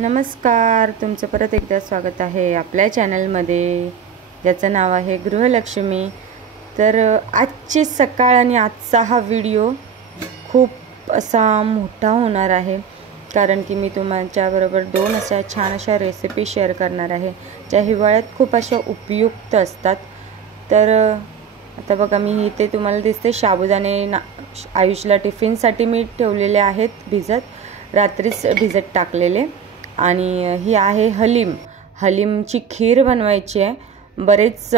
नमस्कार, तुमचं परत एकदा स्वागत आहे आपल्या चॅनलमध्ये, ज्याचं नाव आहे गृहलक्ष्मी। तर आजची सकाळ आणि आजचा हा व्हिडिओ खूप असा मोठा होणार आहे, कारण की मी तुमच्याबरोबर दोन अशा छान अशा रेसिपी शेअर करणार आहे, ज्या हिवाळ्यात खूप अशा उपयुक्त असतात। तर आता बघा, मी इथे तुम्हाला दिसते साबुदाणे आयुषला टिफिनसाठी मी ठेवलेले आहेत भिजत, रात्रीच भिजत टाकलेले। आणि ही आहे हलीमची खीर बनवायची आहे। बरेच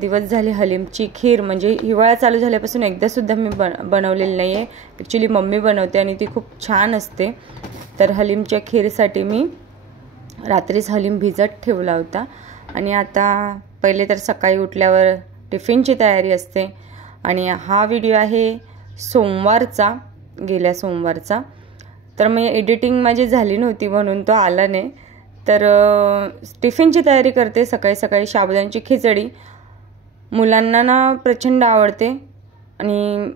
दिवस झाले हलीमची खीर, म्हणजे हिवाळा चालू झाल्यापासून एकदासुद्धा मी बनवलेली नाही आहे। ॲक्च्युली मम्मी बनवते आणि ती खूप छान असते। तर हलीमच्या खीरसाठी मी रात्रीच हलीम भिजत ठेवला होता। आणि आता पहिले तर सकाळी उठल्यावर टिफिनची तयारी असते। आणि हा व्हिडिओ आहे सोमवारचा, गेल्या सोमवारचा। तर मी एडिटिंग माझी झाली नव्हती म्हणून तो आला नाही। तर टिफिनची तयारी करते सकाळी सकाळी। साबुदाण्याची खिचडी मुलांना ना प्रचंड आवडते। आणि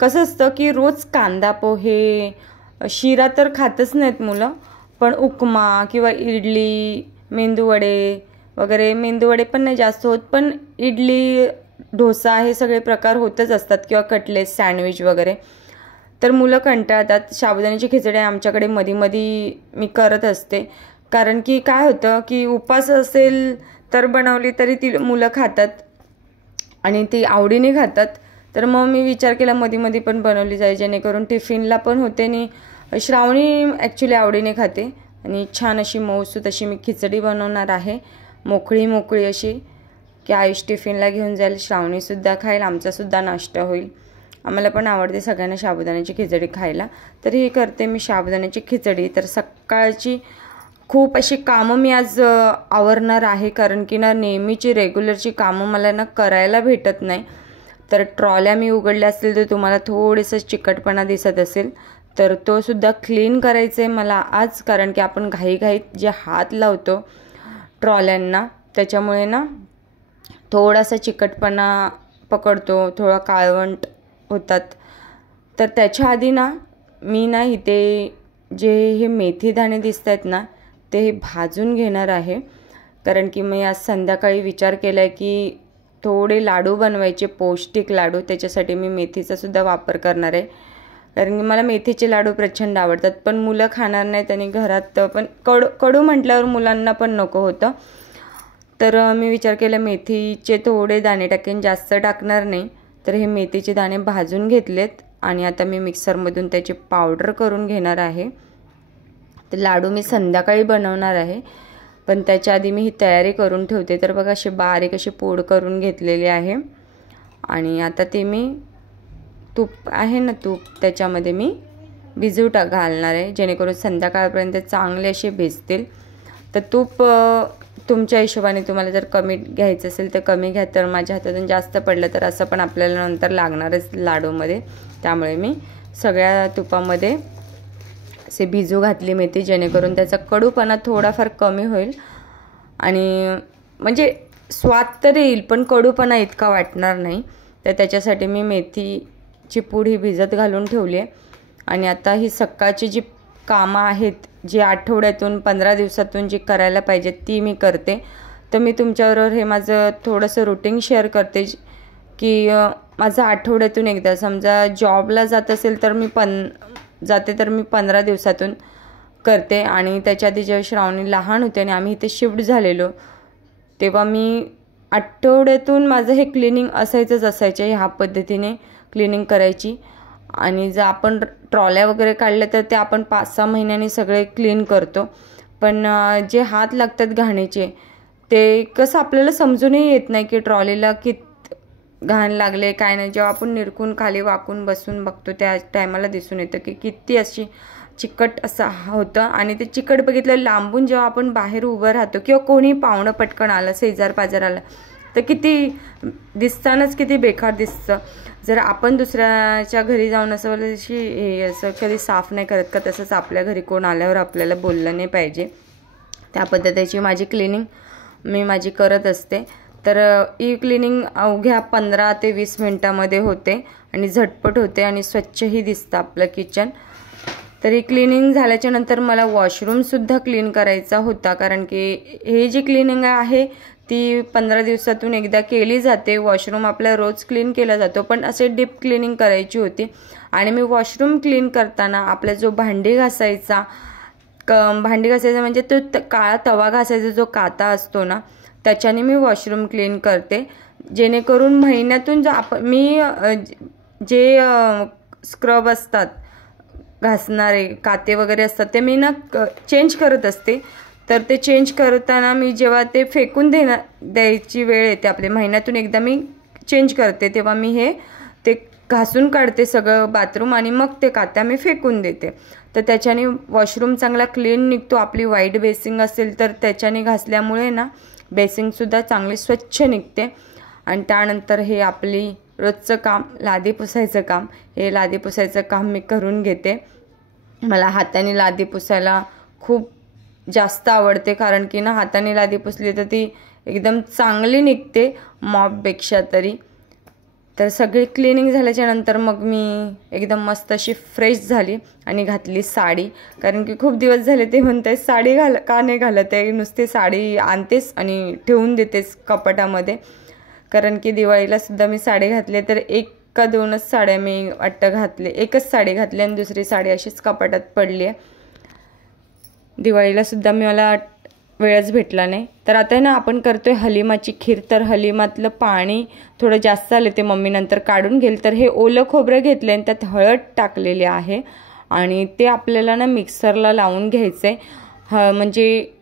कसं असतं की रोज कांदा पोहे शिरा तर खातच नाहीत मुलं, पण उपमा किंवा इडली, मेंदूवडे वगैरे, मेंदूवडे पण नाही जास्त होत, पण इडली, डोसा हे सगळे प्रकार होतच असतात, किंवा कटलेट, सँडविच वगैरे। तर मुलं कंटाळतात। साबुदाण्याची खिचडी आमच्याकडे मधी मी करत असते, कारण की काय होतं की उपवास असेल तर बनवली तरी ती मुलं खातात आणि ती आवडीने खातात। तर मग मी विचार केला मधी पण बनवली जाईल, जेणेकरून टिफिनला पण होते। आणि श्रावणी ॲक्च्युली आवडीने खाते। आणि छान अशी मऊसूत अशी मी खिचडी बनवणार आहे, मोकळी अशी, की आयुष टिफिनला घेऊन जाईल, श्रावणीसुद्धा खाईल, आमचासुद्धा नाश्ता होईल। आम्हाला पण आवडते सगळ्यांना साबुदाण्याची खिचडी खायला। तर ही करते मी साबुदाण्याची खिचडी। तर सकाळची खूप अशी कामं मी आज आवरणार आहे, कारण की ना नेहमीची रेग्युलरची कामं मला ना करायला भेटत नाही। तर ट्रॉल्या मी उघडल्या असतील तर तुम्हाला थोडंसं चिकटपणा दिसत असेल, तर तो सुद्धा क्लीन करायचं आहे मला आज, कारण की आपण घाईघाईत जे हात लावतो ट्रॉल्यांना, त्याच्यामुळे ना थोडासा चिकटपणा पकडतो, थोडा काळवंट होतात। तर त्याच्या आधी ना मी ना इथे जे हे मेथी दाणे दिसत आहेत ना, ते हे भाजून घेणार आहे, कारण की मी आज संध्याकाळी विचार केला आहे की थोडे लाडू बनवायचे, पौष्टिक लाडू। त्याच्यासाठी मी मेथीचा सुद्धा वापर करणार आहे, कारण की मला मेथीचे लाडू प्रचंड आवडतात, पण मुलं खाणार नाहीत आणि घरात पण कडू म्हटल्यावर मुलांना पण नको होतं। तर मी विचार केला मेथीचे थोडे दाणे टाकेन, जास्त टाकणार नाही। तर हे मेथीचे दाणे भाजून घेतलेत आणि आता मी मिक्सरमधून त्याची पावडर करून घेणार आहे। तर लाडू मी संध्याकाळी बनवणार आहे, पण त्याच्या आधी मी ही तयारी करून ठेवते। तर बघा, अशी बारीक अशी पूड करून घेतलेली आहे। आणि आता ते मी तूप आहे ना, त्याच्यामध्ये मी भिजू घालणार आहे, जेणेकरून संध्याकाळपर्यंत चांगले असे भिजतील। तर तूप तुमच्या हिशोबाने, तुम्हाला जर कमी घ्यायचं असेल तर कमी घ्या, तर माझ्या हातातून जास्त पडलं तर असं पण आपल्याला नंतर लागणारच लाडूमध्ये। त्यामुळे मी सगळ्या तुपामध्ये असे भिजू घातली मेथी, जेणेकरून त्याचा कडूपणा थोडाफार कमी होईल आणि म्हणजे स्वाद तर येईल, पण कडूपणा इतका वाटणार नाही। तर त्याच्यासाठी मी मेथीची पूड ही भिजत घालून ठेवली आहे। आणि आता ही सकाळची जी कामं आहेत, जी आठवड्यातून 15 दिवसातून जी करायला पाहिजेत ती मी करते। तर मी तुमच्याबरोबर हे माझं थोडंसं रुटीन शेअर करते, की माझं आठवड्यातून एकदा, समजा जॉबला जात असेल तर मी 15 दिवसातून करते। आणि त्याच्या आधी जेव्हा श्रावणी लहान होते आणि आम्ही इथे शिफ्ट झालेलो, तेव्हा मी आठवड्यातून माझं हे क्लिनिंग असायचं, ह्या पद्धतीने क्लिनिंग करायची। आणि जर आपण ट्रॉल्या वगैरे काढल्या तर ते आपण 5-6 महिन्यांनी सगळे क्लीन करतो, पण जे हात लागतात घाणीचे, ते कसं आपल्याला समजूनही येत नाही की ट्रॉलीला घाण लागले काय नाही। जेव्हा आपण निरखून खाली वाकून बसून बघतो त्या टायमाला दिसून येतं की किती अशी चिकट असं होतं। आणि ते चिकट बघितलं लांबून, जेव्हा आपण बाहेर उभं राहतो किंवा कोणी पाहुणं पटकन आलं, शेजार पाजार आलं, तर किती दिसतानाच किती बेकार दिसतं। जर आपण दुसऱ्याच्या घरी जाऊन असं कधी साफ नाही करत का, तसंच आपल्या घरी कोण आल्यावर आपल्याला बोललं नाही पाहिजे। त्या पद्धतीची माझी क्लिनिंग मी करत असते। तर ही क्लिनिंग अवघ्या 15 ते 20 मिनिटामध्ये होते आणि झटपट होते आणि स्वच्छही दिसतं आपलं किचन। तर ही क्लिनिंग झाल्याच्या नंतर मला वॉशरूमसुद्धा क्लीन करायचा होता, कारण की हे जी क्लिनिंग आहे ती 15 दिवसातून एकदा केली जाते. वॉशरूम आपला रोज क्लीन केला जातो, पण असे डीप क्लिनिंग करायची होती. आणि मी वॉशरूम क्लीन करताना आपला जो भांडी घासायचा म्हणजे तो काळा तवा घासायचा जो काता असतो ना, त्याच्याने मी वॉशरूम क्लीन करते, जेणेकरून महिन्यातून मी जे स्क्रब असतात घासणारे काते वगैरे असतात ते मी ना चेंज करत असते. तर ते चेंज करताना मी जेव्हा ते फेकून द्यायची वेळ येते, आपले महिन्यातून एकदा मी चेंज करते, तेव्हा मी ते घासून काढते सगळं बाथरूम आणि मग ते कात्या मी फेकून देते. तर त्याच्याने वॉशरूम चांगला क्लीन निघतो. आपली व्हाईट बेसिंग असेल तर त्याच्याने घासल्यामुळे ना बेसिंगसुद्धा चांगली स्वच्छ निघते. आणि त्यानंतर हे आपली रोजचं काम लादी पुसायचं काम, हे लादी पुसायचं काम मी करून घेते. मला हाताने लादी पुसायला खूप जास्त आवडते, कारण की ना हाताने लादी पुसली तर ती एकदम चांगली निघते मॉपपेक्षा तरी. तर सगळी क्लिनिंग झाल्याच्या नंतर मग मी एकदम मस्त अशी फ्रेश झाली आणि घातली साडी, कारण की खूप दिवस झाले ते म्हणताय साडी का नाही घालत आहे, नुसती साडी आणतेस आणि ठेवून देतेस कपाटामध्ये. कारण की दिवाळीला सुद्धा मी साडी घातली, तर 1 का 2च साड्या मी वाटतं घातले, एकच साडी घातली आणि दुसरी साडी अशीच कपाटात पडली आहे. दिवाळीला सुद्धा मला वेळच भेटला नाही. तर आता ना आपण करतोय हलिमाची खीर. तर हलिमातलं पाणी थोडं जास्त आले, ते मम्मी नंतर काढून घेईल. तर हे ओलं खोबरं घेतलं आणि त्यात हळद टाकलेली आहे आणि ते आपल्याला ना मिक्सरला लावून घ्यायचं आहे. म्हणजे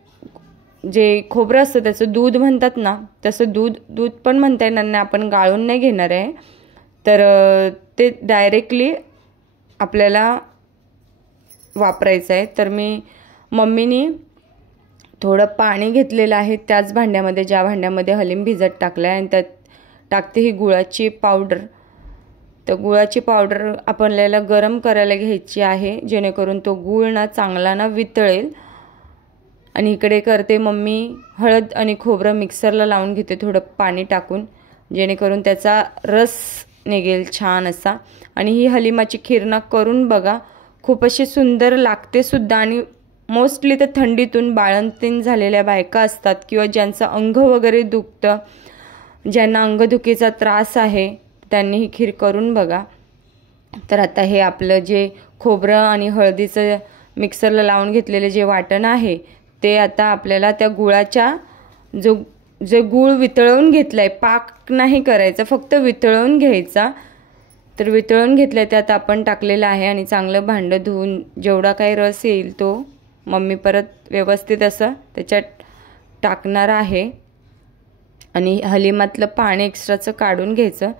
जे खोबरं असतं त्याचं दूध म्हणतात ना, तसं दूध पण म्हणता येणार नाही, आपण गाळून नाही घेणार आहे. तर ते डायरेक्टली आपल्याला वापरायचं आहे. तर मम्मीनी थोडं पाणी घेतलेलं आहे त्याच भांड्यामध्ये, ज्या भांड्यामध्ये हलीम भिजत टाकलं आहे, आणि त्यात टाकते ही गुळाची पावडर. तर गुळाची पावडर आपल्याला गरम करायला घ्यायची आहे, जेणेकरून तो गुळ ना चांगला ना वितळेल. आणि इकडे करते मम्मी हळद आणि खोबरं मिक्सरला लावून घेते थोडं पाणी टाकून, जेणेकरून त्याचा रस निघेल छान असा. आणि ही हलिमाची खीर ना करून बघा, खूप अशी सुंदर लागते सुद्धा. आणि मोस्टली तर थंडीतून बाळंतीण झालेल्या बायका असतात किंवा ज्यांचं अंग वगैरे दुखतं, ज्यांना अंगदुखीचा त्रास आहे, त्यांनी ही खीर करून बघा. तर आता हे आपलं जे खोबरं आणि हळदीचं मिक्सरला लावून घेतलेले जे वाटण आहे ते आता आपल्याला त्या गुळाच्या जे गुळ वितळवून घेतलाय, पाक नाही करायचा, फक्त वितळवून घ्यायचा. तर वितळवून घेतलं त्यात आपण टाकलेलं आहे आणि चांगलं भांडं धुवून जेवढा काही रस येईल तो मम्मी परत व्यवस्थित असं त्याच्यात टाकणार आहे. आणि हलिमातलं पाणी एक्स्ट्राचं काढून घ्यायचं,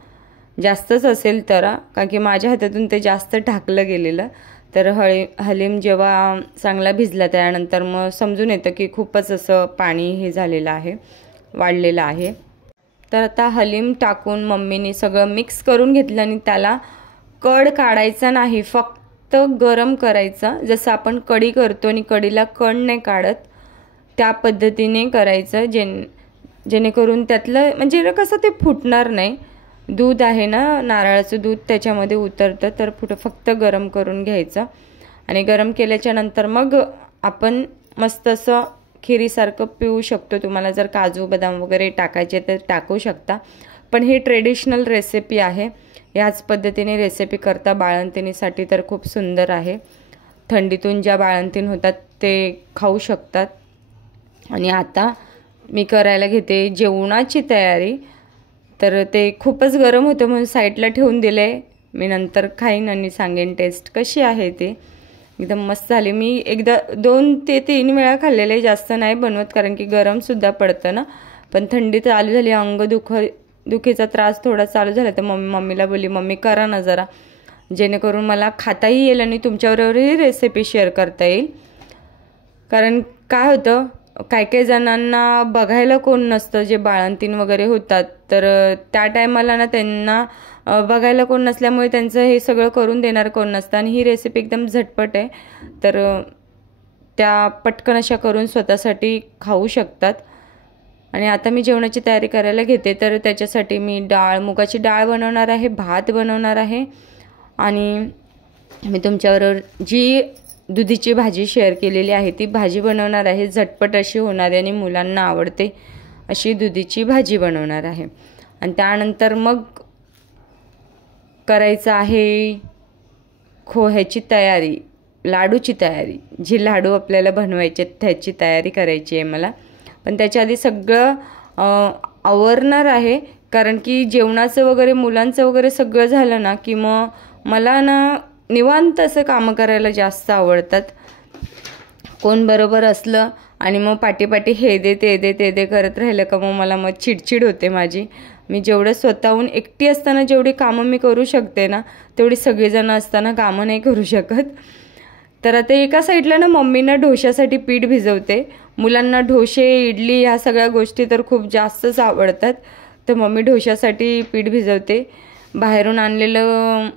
जास्तच असेल तर, कारण की माझ्या हातातून ते जास्त टाकलं गेलेलं. तर हलीम जेव्हा चांगला भिजला त्यानंतर मग समजून येतं की खूपच असं पाणी हे झालेलं आहे, वाढलेलं आहे. तर आता हलीम टाकून मम्मीने सगळं मिक्स करून घेतलं आणि त्याला कड काढायचा नाही, फक्त गरम करायचा. जसं आपण कढी करतो आणि कढीला कण नाही काढत, त्या पद्धतीने करायचं, जेणेकरून त्यातलं म्हणजे कसं ते फुटणार नाही. दूध आहे ना, नारळाचं दूध त्याच्यामध्ये उतरतं, तर फक्त गरम करून घ्यायचं. आणि गरम केल्याच्या नंतर मग आपण मस्त असं खिरीसारखं पिऊ शकतो. तुम्हाला जर काजू बदाम वगैरे टाकायचे तर टाकू शकता, पण ही ट्रेडिशनल रेसिपी आहे. ह्याच पद्धतीने रेसिपी करता बाळंतिणीसाठी तर खूप सुंदर आहे. थंडीतून ज्या बाळंतीण होतात ते खाऊ शकतात. आणि आता मी करायला घेते जेवणाची तयारी. तर ते खूपच गरम होतं म्हणून साईडला ठेवून दिले. मी नंतर खाईन आणि सांगेन टेस्ट कशी आहे ते. एकदम मस्त झाली. मी एकदा 2 ते 3 वेळा खाल्लेले, जास्त नाही बनवत, कारण की गरमसुद्धा पडतं ना. पण थंडी चालू झाली, दुखीचा त्रास थोडा चालू झाला, तर मम्मीला बोलली मम्मी करा ना जरा, जेणेकरून मला खाताही येईल आणि तुमच्याबरोबरही रेसिपी शेअर करता येईल. कारण काय होतं, काही जणांना बघायला कोण नसतं, जे बाळंतीण वगैरे होतात, तर त्या टायमाला ना त्यांना बघायला कोण नसल्यामुळे त्यांचं हे सगळं करून देणार कोण नसतं. आणि ही रेसिपी एकदम झटपट आहे, तर त्या पटकन अशा करून स्वतःसाठी खाऊ शकतात. आणि आता मी जेवणाची तयारी करायला घेते. तर त्याच्यासाठी मी मुगाची डाळ बनवणार आहे, भात बनवणार आहे. आणि मी तुमच्याबरोबर जी दुधीची भाजी शेअर केलेली आहे, ती भाजी बनवणार आहे. झटपट अशी होणारी आणि मुलांना आवडते अशी दुधीची भाजी बनवणार आहे. आणि त्यानंतर मग करायचं आहे ह्याची तयारी, लाडूची तयारी. जी लाडू आपल्याला बनवायचे त्याची तयारी करायची आहे मला. पण त्याच्या आधी सगळं आवरणार आहे, कारण की जेवणाचं वगैरे मुलांचं वगैरे सगळं झालं ना की मग मला ना निवांत असं कामं करायला जास्त आवडतात. कोण बरोबर असलं आणि मग पाठी हे दे ते दे ते दे करत राहिलं का मग चिडचिड होते माझी. मी जेवढं स्वतःहून एकटी असताना जेवढी कामं मी करू शकते ना तेवढी सगळीजणं असताना कामं नाही करू शकत. तर आता एका साईडला ना मम्मीना डोश्यासाठी पीठ भिजवते. मुलांना डोसे, इडली ह्या सगळ्या गोष्टी तर खूप जास्तच आवडतात. तर मम्मी डोश्यासाठी पीठ भिजवते. बाहेरून आणलेलं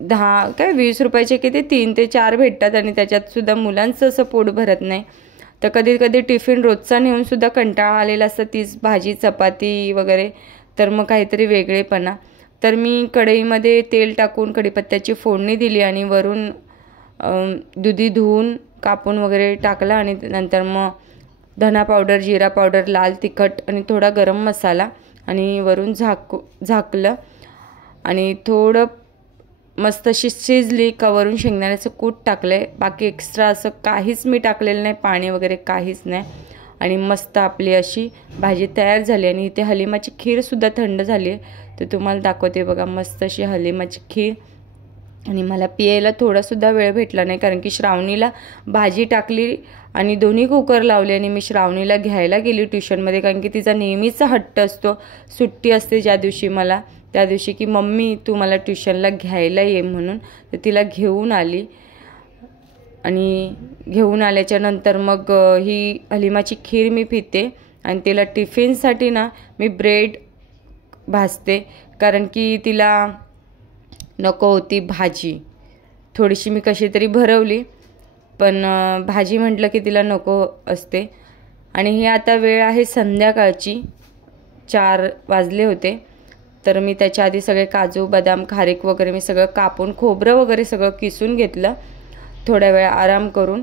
20 रुपयाचे किती 3 ते 4 भेटतात आणि त्याच्यात सुद्धा मुलांचं असं पोट भरत नाही. तर कधी कधी टिफिन रोजचा नेऊन सुद्धा कंटाळा आलेला असतं, तीच भाजी चपाती वगैरे. तर मग काहीतरी वेगळेपणा. तर मी कढईमध्ये तेल टाकून कढीपत्त्याची फोडणी दिली आणि वरून दुधी धुवून कापून वगैरे टाकला आणि नंतर मग धना पावडर, जिरा पावडर, लाल तिखट आणि थोडा गरम मसाला आणि वरून झाकलं आणि थोडं मस्त अशी शिजली का वरून शेंगदाण्याचं कूट टाकलंय. बाकी एक्स्ट्रा असं काहीच मी टाकलेलं नाही, पाणी वगैरे काहीच नाही. आणि मस्त आपली अशी भाजी तयार झाली. आणि इथे हलिमाची खीरसुद्धा थंड झाली आहे, तर तुम्हाला दाखवते बघा. मस्त अशी हलिमाची खीर. आणि मला पियायला थोडासुद्धा वेळ भेटला नाही, कारण की श्रावणीला भाजी टाकली आणि दोन्ही कुकर लावले आणि मी श्रावणीला घ्यायला गेली ट्युशनमध्ये, कारण की तिचा नेहमीचा हट्ट असतो. सुट्टी असते ज्या दिवशी मला, त्या दिवशी की मम्मी तू मला ट्युशनला घ्यायला ये म्हणून. तर तिला घेऊन आली आणि घेऊन आल्याच्या नंतर मग ही हलिमाची खीर मी पिते. आणि तिला टिफिनसाठी ना मी ब्रेड भाजते, कारण की तिला नको होती भाजी. थोडीशी मी कशी तरी भरवली, पण भाजी म्हटलं की तिला नको असते. आणि हे आता वेळ आहे संध्याकाळची, 4 वाजले होते. तर मी त्याच्या आधी सगळे काजू, बदाम, खारीक वगैरे मी सगळं कापून, खोबरं वगैरे सगळं किसून घेतलं थोड्या वेळ आराम करून.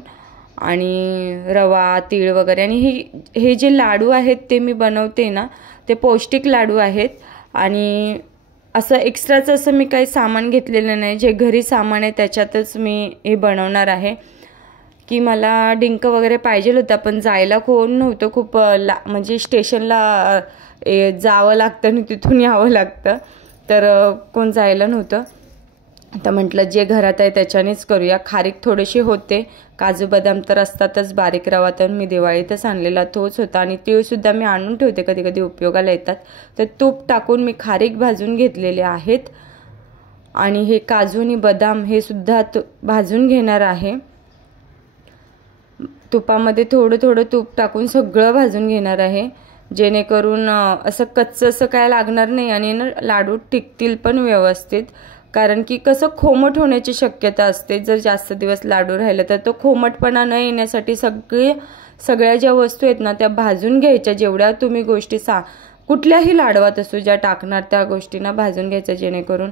आणि रवा, तीळ वगैरे. आणि हे जे लाडू आहेत ते मी बनवते ना ते पौष्टिक लाडू आहेत. आणि असं एक्स्ट्राचं असं मी काही सामान घेतलेलं नाही, जे घरी सामान आहे त्याच्यातच मी हे बनवणार आहे. की मला डिंक वगैरे पाहिजे होता, पण जायला कोण नव्हतं. खूप म्हणजे स्टेशनला जावं लागतं आणि तिथून यावं लागतं, तर कोण जायला नव्हतं. आता म्हटलं जे घरात आहे त्याच्यानेच करूया. खारीक थोडीशी होते, काजू बदाम तर असतातच, बारीक रवा तर मी दिवाळीतच आणलेला तोच होता. आणि तीळसुद्धा मी आणून ठेवते, कधी कधी उपयोगाला येतात. तर तूप टाकून मी खारीक भाजून घेतलेले आहेत. आणि हे काजू आणि बदाम हे सुद्धा भाजून घेणार आहे. तुपामध्ये थोडं तूप टाकून सगळं भाजून घेणार आहे, जेणेकरून असं कच्चं असं काय लागणार नाही आणि ना लाडू टिकतील पण व्यवस्थित. कारण की कसं खोमट होण्याची शक्यता असते जर जास्त दिवस लाडू राहिलं तर. तो खोमटपणा न येण्यासाठी सगळ्या ज्या वस्तू आहेत ना त्या भाजून घ्यायच्या. जेवढ्या तुम्ही गोष्टी कुठल्याही लाडवात असो ज्या टाकणार त्या गोष्टींना भाजून घ्यायच्या, जेणेकरून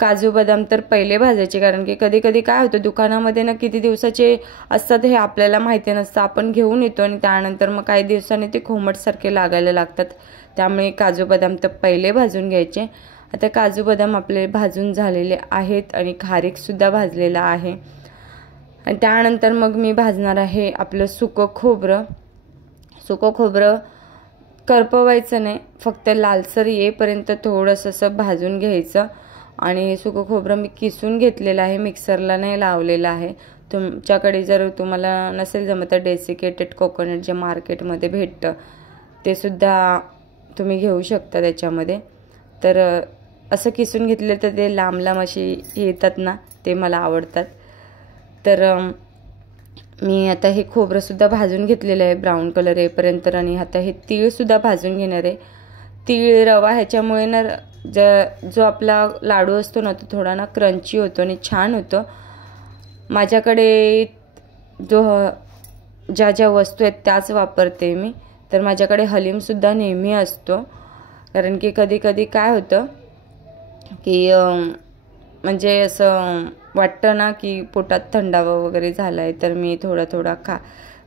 काजू बदाम तर पहिले भाजायचे. कारण की कधी कधी काय होतं, दुकानामध्ये ना किती दिवसाचे असतात हे आपल्याला माहिती नसतं. आपण घेऊन येतो आणि त्यानंतर मग काही दिवसांनी ते खोमटसारखे लागायला लागतात. त्यामुळे काजू बदाम तर पहिले भाजून घ्यायचे. आता काजू बदाम आपले भाजून झालेले आहेत आणि खारीकसुद्धा भाजलेला आहे. आणि त्यानंतर मग मी भाजणार आहे आपलं सुकं खोबरं. सुकं खोबरं करपवायचं नाही, फक्त लालसर येईपर्यंत थोडंसं असं भाजून घ्यायचं. आणि सुकं खोबरं मी किसून घेतलेलं आहे, मिक्सरला नाही लावलेलं आहे. तुमच्याकडे जर तुम्हाला नसेल जमत तर डेसिकेटेड कोकोनट जे मार्केटमध्ये भेटतं ते सुद्धा तुम्ही घेऊ शकता त्याच्यामध्ये. तर असं किसून घेतलं तर ते लांब लांब अशी येतात ना, ते मला आवडतात. तर मी आता हे खोबरंसुद्धा भाजून घेतलेलं आहे ब्राऊन कलर येईपर्यंत. आणि आता हे तीळसुद्धा भाजून घेणार आहे. तीळ रवा ह्याच्यामुळे ना जो आपला लाडू असतो ना तो थोडा ना क्रंची होतो आणि छान होतो. माझ्याकडे ज्या वस्तू आहेत त्याच वापरते मी. तर माझ्याकडे हलीमसुद्धा नेहमी असतो, कारण की कधी कधी काय होतं की म्हणजे असं वाटतं ना की पोटात थंडावा वगैरे झाला आहे, तर मी थोडा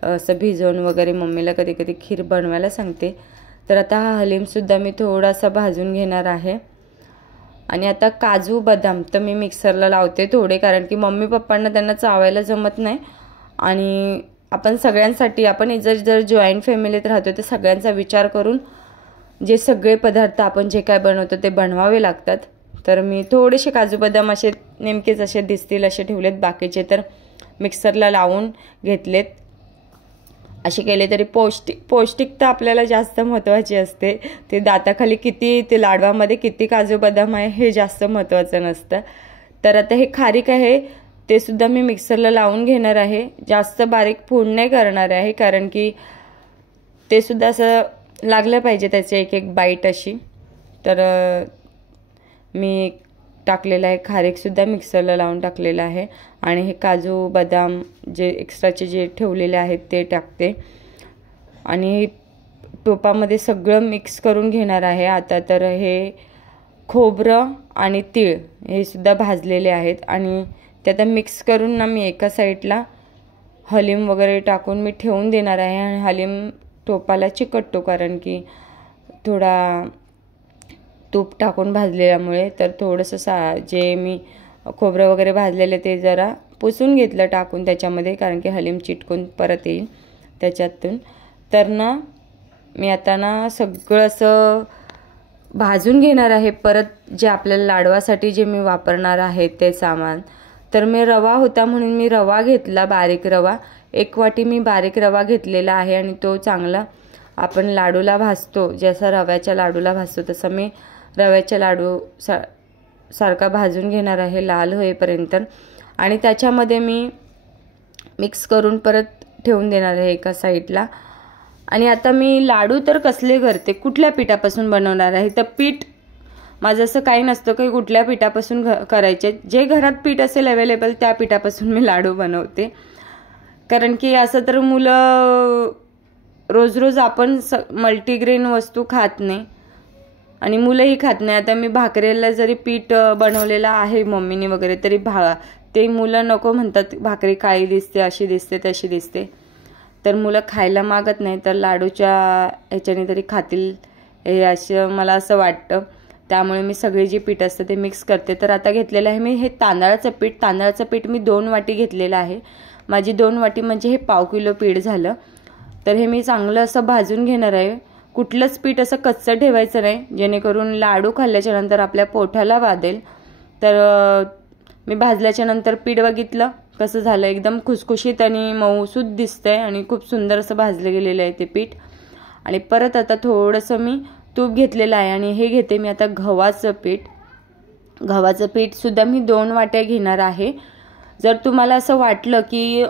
असं भिजवून वगैरे मम्मीला कधी कधी खीर बनवायला सांगते. तर आता हा हलीमसुद्धा मी थोडासा भाजून घेणार आहे. आणि आता काजू बदाम तर मी मिक्सरला लावते थोडे, कारण की मम्मी पप्पांना त्यांना चावायला जमत नाही. आणि आपण सगळ्यांसाठी, आपण जर जॉईंट फॅमिलीत राहतो तर सगळ्यांचा विचार करून जे सगळे पदार्थ आपण जे काय बनवतो ते बनवावे लागतात. तर मी थोडेसे काजू बदाम असे नेमकेच असे दिसतील असे ठेवलेत, बाकीचे तर मिक्सरला लावून घेतलेत. असे केले तरी पौष्टिकता आपल्याला जास्त महत्त्वाची असते. ते दाताखाली किती, ते लाडवामध्ये किती काजू बदाम आहे हे जास्त महत्त्वाचं नसतं. तर आता हे खारीक आहे ते सुद्धा मी मिक्सरला लावून घेणार आहे. जास्त बारीक पूड नाही करणार आहे, कारण की ते सुद्धा असं लागलं पाहिजे त्याचे एक एक बाईट अशी. तर मी टाकलेलं आहे, खारीकसुद्धा मिक्सरला लावून टाकलेलं आहे. आणि हे काजू बदाम जे एक्स्ट्राचे जे ठेवलेले आहेत ते टाकते. आणि टोपामध्ये सगळं मिक्स करून घेणार आहे. आता तर हे खोबरं आणि तीळ हे सुद्धा भाजलेले आहेत, आणि ते आता मिक्स करून ना मी एका साईडला हलीम वगैरे टाकून मी ठेवून देणार आहे. आणि हलीम टोपाला चिकटतो, कारण की थोडा तूप टाकून भाजलेल्यामुळे. तर थोडंसं जे मी खोबरं वगैरे भाजलेले ते जरा पुसून घेतलं टाकून त्याच्यामध्ये, कारण की हलीम चिटकून परत येईल त्याच्यातून. तर ना मी आता ना सगळं असं भाजून घेणार आहे. परत जे आपल्याला लाडवासाठी जे मी वापरणार आहे ते सामान, तर मी रवा होता म्हणून मी रवा घेतला, बारीक रवा 1 वाटी मी बारीक रवा घेतलेला आहे. आणि तो चांगला आपण लाडूला भाजतो, जसा रव्याच्या लाडूला भाजतो तसं मी रव्याच्या लाडू सारखा भाजून घेणार आहे लाल होईपर्यंत. आणि त्याच्यामध्ये मी मिक्स करून परत ठेवून देणार आहे एका साईडला. आणि आता मी लाडू तर कसले करते, कुठल्या पिठापासून बनवणार आहे, तर पीठ माझं असं काही नसतं की कुठल्या पिठापासून करायचे. जे घरात पीठ असेल अवेलेबल त्या पिठापासून मी लाडू बनवते. कारण की असं तर मुलं रोज आपण मल्टीग्रेन वस्तू खात नाही आणि मुलंही खात नाही. आता मी भाकरीला जरी पीठ बनवलेलं आहे मम्मीने वगैरे, तरी ते मुलं नको म्हणतात, भाकरी काळी दिसते, अशी दिसते, तशी दिसते. तर मुलं खायला मागत नाही. तर लाडूच्या ह्याच्याने तरी खातील हे असं मला असं वाटतं. त्यामुळे मी सगळे जे पीठ असतं ते मिक्स करते. तर आता घेतलेलं आहे मी हे तांदळाचं पीठ मी 2 वाटी घेतलेलं आहे. माझी 2 वाटी म्हणजे हे पाव किलो पीठ झालं. तर हे मी चांगलं असं भाजून घेणार आहे. कुठलंच पीठ असं कच्चं ठेवायचं नाही, जेणेकरून लाडू खाल्ल्याच्या नंतर आपल्या पोटाला बाधेल. तर मी भाजल्याच्या नंतर पीठ बघितलं कसं झालं, एकदम खुसखुशीत आणि मऊसूद दिसतंय आणि खूप सुंदर असं भाजलं गेलेलं आहे ते पीठ. आणि परत आता थोडंसं मी तूप घेतलेलं आहे आणि हे घेते मी आता गव्हाचं पीठ. गव्हाचं पीठसुद्धा मी 2 वाट्या घेणार आहे. जर तुम्हाला असं वाटलं की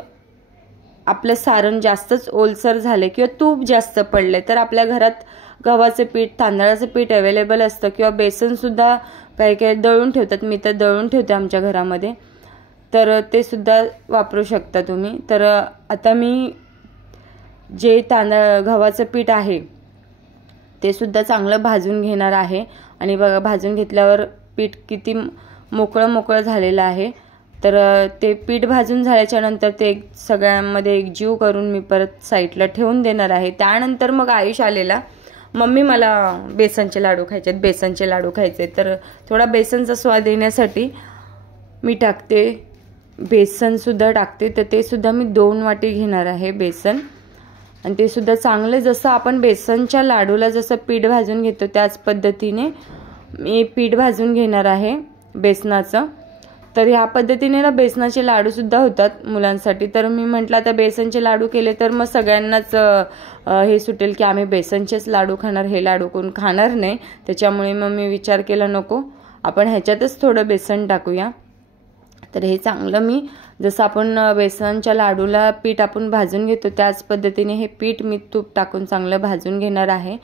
आपलं सारण जास्तच ओलसर झाले किंवा तूप जास्त पडले, तर आपल्या घरात गव्हाचं पीठ, तांदळाचं पीठ अवेलेबल असतं, किंवा बेसनसुद्धा काही दळून ठेवतात. मी तर दळून ठेवते आमच्या घरामध्ये, तर ते सुद्धा वापरू शकता तुम्ही. तर आता मी जे गव्हाचं पीठ आहे ते सुद्धा चांगलं भाजून घेणार आहे. आणि बघा भाजून घेतल्यावर पीठ किती मोकळं झालेलं आहे. तर ते पीठ भाजून झाल्याच्या नंतर ते सगळ्यांमध्ये एकजीव करून मी परत साईडला ठेवून देणार आहे. त्यानंतर मग आयुष आलेला, मम्मी मला बेसनचे लाडू खायचे, तर थोडा बेसनचा स्वाद येण्यासाठी मी टाकते, बेसनसुद्धा टाकते. तर ते सुद्धा मी 2 वाटी घेणार आहे बेसन. आणि ते सुद्धा चांगलं, जसं आपण बेसनच्या लाडूला जसं पीठ भाजून घेतो त्याच पद्धतीने मी पीठ भाजून घेणार आहे बेसनाचं. तर ह्या पद्धतीने ना बेसनाचे लाडूसुद्धा होतात मुलांसाठी. तर मी म्हटलं आता बेसनचे लाडू केले तर मग सगळ्यांनाच हे सुटेल की आम्ही बेसनचेच लाडू खाणार, हे लाडू कोण खाणार नाही. त्याच्यामुळे मग मी विचार केला नको, आपण ह्याच्यातच थोडं बेसन टाकूया. तर हे चांगलं मी जसं आपण बेसनच्या लाडूला पीठ आपण भाजून घेतो त्याच पद्धतीने हे पीठ मी तूप टाकून चांगलं भाजून घेणार आहे.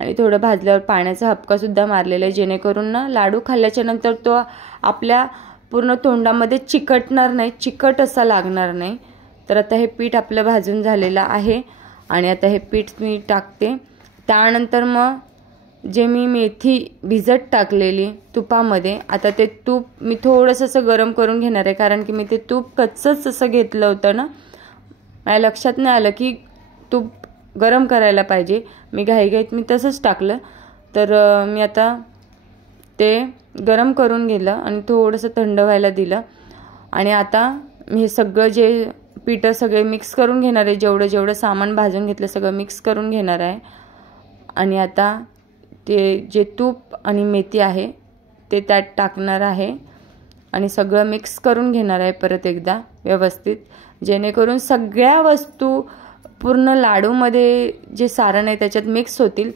आणि थोडं भाजल्यावर पाण्याचा हबकासुद्धा मारलेला आहे, जेणेकरून ना लाडू खाल्ल्याच्या नंतर तो आपल्या पूर्ण तोंडामध्ये चिकटणार नाही, चिकट असा लागणार नाही. तर आता हे पीठ आपलं भाजून झालेलं आहे आणि आता हे पीठ मी टाकते. त्यानंतर मग जे मी मेथी भिजत टाकलेली तुपामध्ये, आता ते तूप मी थोडंसं असं गरम करून घेणार आहे, कारण की मी ते तूप कच्चंच असं घेतलं होतं ना, माझ्या लक्षात नाही आलं की तूप गरम करायला पाहिजे. मी घाईघाईत मी तसंच टाकलं. तर मी आता ते गरम करून घेतलं आणि थोडंसं थंड व्हायला दिलं. आणि आता मी हे सगळं जे पिठं सगळे मिक्स करून घेणार आहे, जेवढं जेवढं सामान भाजून घेतलं सगळं मिक्स करून घेणार आहे. आणि आता ते जे तूप आणि मेथी आहे ते त्यात टाकणार आहे आणि सगळं मिक्स करून घेणार आहे परत एकदा व्यवस्थित, जेणेकरून सगळ्या वस्तू पूर्ण लाडूमध्ये जे सारण आहे त्याच्यात मिक्स होतील.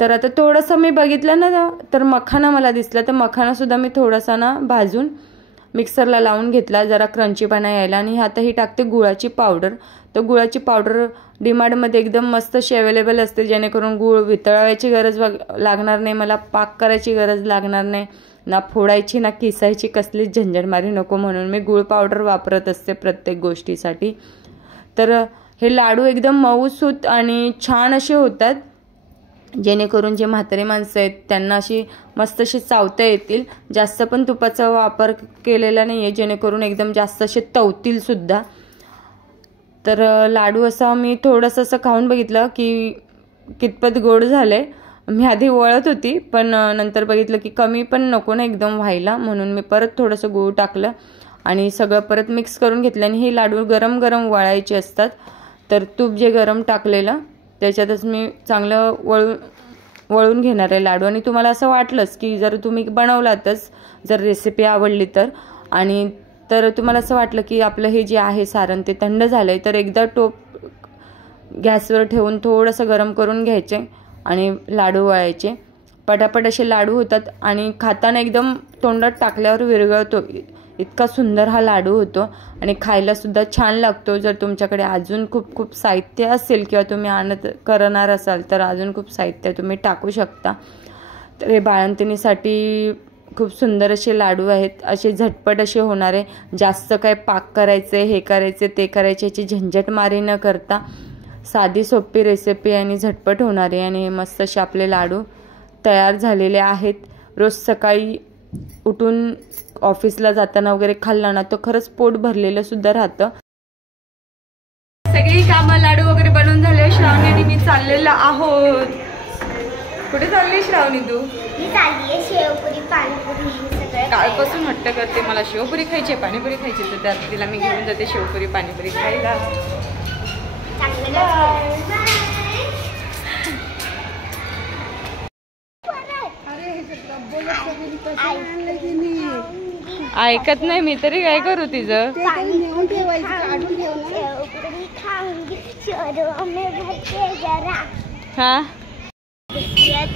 तर आता थोडंसं मी बघितलं ना, तर मखाना मला दिसला, तर मखानासुद्धा मी थोडासा ना भाजून मिक्सरला लावून घेतला जरा क्रंचीपणा यायला. आणि आता ही टाकते गुळाची पावडर. तर गुळाची पावडर डीमार्टमध्ये एकदम मस्त अशी अवेलेबल असते, जेणेकरून गूळ वितळवायची गरज लागणार नाही, मला पाक करायची गरज लागणार नाही, ना फोडायची ना किसायची कसलीच झंझटमारी नको, म्हणून मी गूळ पावडर वापरत असते प्रत्येक गोष्टीसाठी. तर हे लाडू एकदम मऊसूत आणि छान असे होतात, जेणेकरून जे म्हातारे माणसं आहेत त्यांना अशी मस्त अशी चावता येतील. जास्त पण तुपाचा वापर केलेला नाही आहे, जेणेकरून एकदम जास्त असे तवतील सुद्धा. तर लाडू असा मी थोडंसं असं खाऊन बघितलं की कितपत गोड झाले. मी आधी वळत होती, पण नंतर बघितलं की कमी पण नको ना एकदम व्हायला, म्हणून मी परत थोडंसं गूळ टाकलं आणि सगळं परत मिक्स करून घेतलं. आणि हे लाडू गरम गरम वळायचे असतात. तर तूप जे गरम टाकलेलं त्याच्यातच मी चांगलं वळून घेणार आहे लाडू. आणि तुम्हाला असं वाटलंच की जर तुम्ही बनवलातच, जर रेसिपी आवडली आणि तर तुम्हाला असं वाटलं की आपलं हे जे आहे सारण ते थंड झालं आहे, तर एकदा टोप गॅसवर ठेवून थोडंसं गरम करून घ्यायचे आणि लाडू वळायचे. पटापट असे लाडू होतात आणि खाताना एकदम तोंडात टाकल्यावर विरघळतो, इतका सुंदर हा लाडू होतो आणि खायलासुद्धा छान लागतो. जर तुमच्याकडे अजून खूप खूप साहित्य असेल किंवा तुम्ही करणार असाल तर अजून खूप साहित्य तुम्ही टाकू शकता. तर हे बाळंतिणीसाठी खूप सुंदर असे लाडू आहेत, असे झटपट असे होणारे, जास्त काय पाक करायचे, हे करायचे ते करायचे याची झंझटमारी न करता साधी सोपी रेसिपी आणि झटपट होणारे. आणि हे मस्त असे आपले लाडू तयार झालेले आहेत. रोज सकाळी उठून ऑफिसला जाताना वगैरे खाल्ला ना तर खरंच पोट भरलेलं सुद्धा राहतं. सगळी कामं लाडू वगैरे बनवून झाले. श्रावणी आणि मी चाललेलो आहोत. कुठे चालली श्रावणी तू? मी चाललीये शेवपुरी पाणीपुरी सगळं. कालपासून हट्ट करते मला शेवपुरी खायची, पाणीपुरी खायची, तर त्यात तिला मी घेऊन जाते शेवपुरी पाणीपुरी खायला. ऐकत नाही मी तरी काय करू तिचं. हा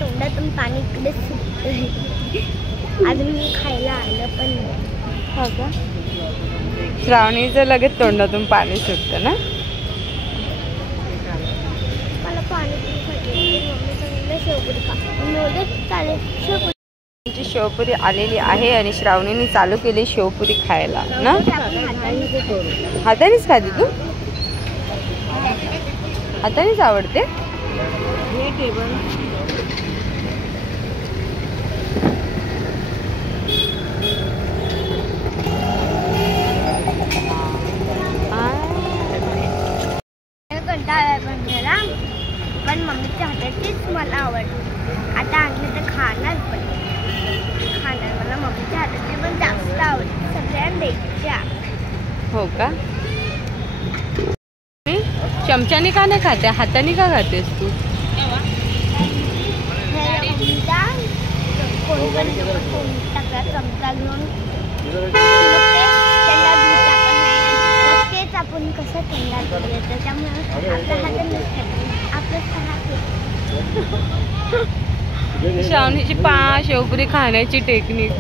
तोंडातून पाणी इकडे अजून मी खायला आलं पण नाही. हो का? श्रावणीचं लगेच तोंडातून पाणी सुटतं ना. मला पाणीपुरी खायची, मम्मी सांगितलं शेवपुरी खा, चालेल शेवपुरी. शेवपुरी आलेली आहे आणि श्रावणीने चालू केली शेवपुरी खायला ना. हातानेच खाते तू? हातानेच आवडते. पण मम्मीच्या हाताचीच मला आवडते. आता आणली तर खाणार पण मला मम्मीच्या हाताची पण जास्त आवडते, सगळ्यांना द्यायच्या. हो का? चमच्याने का नाही खाते, हाताने का खातेस तू? कोण पण टाकला चमचा घेऊन तेच आपण कसं थंडा करूया, त्याच्यामुळे आपल्या हाताने श्रावणीची शेवपुरी खाण्याची टेक्निक.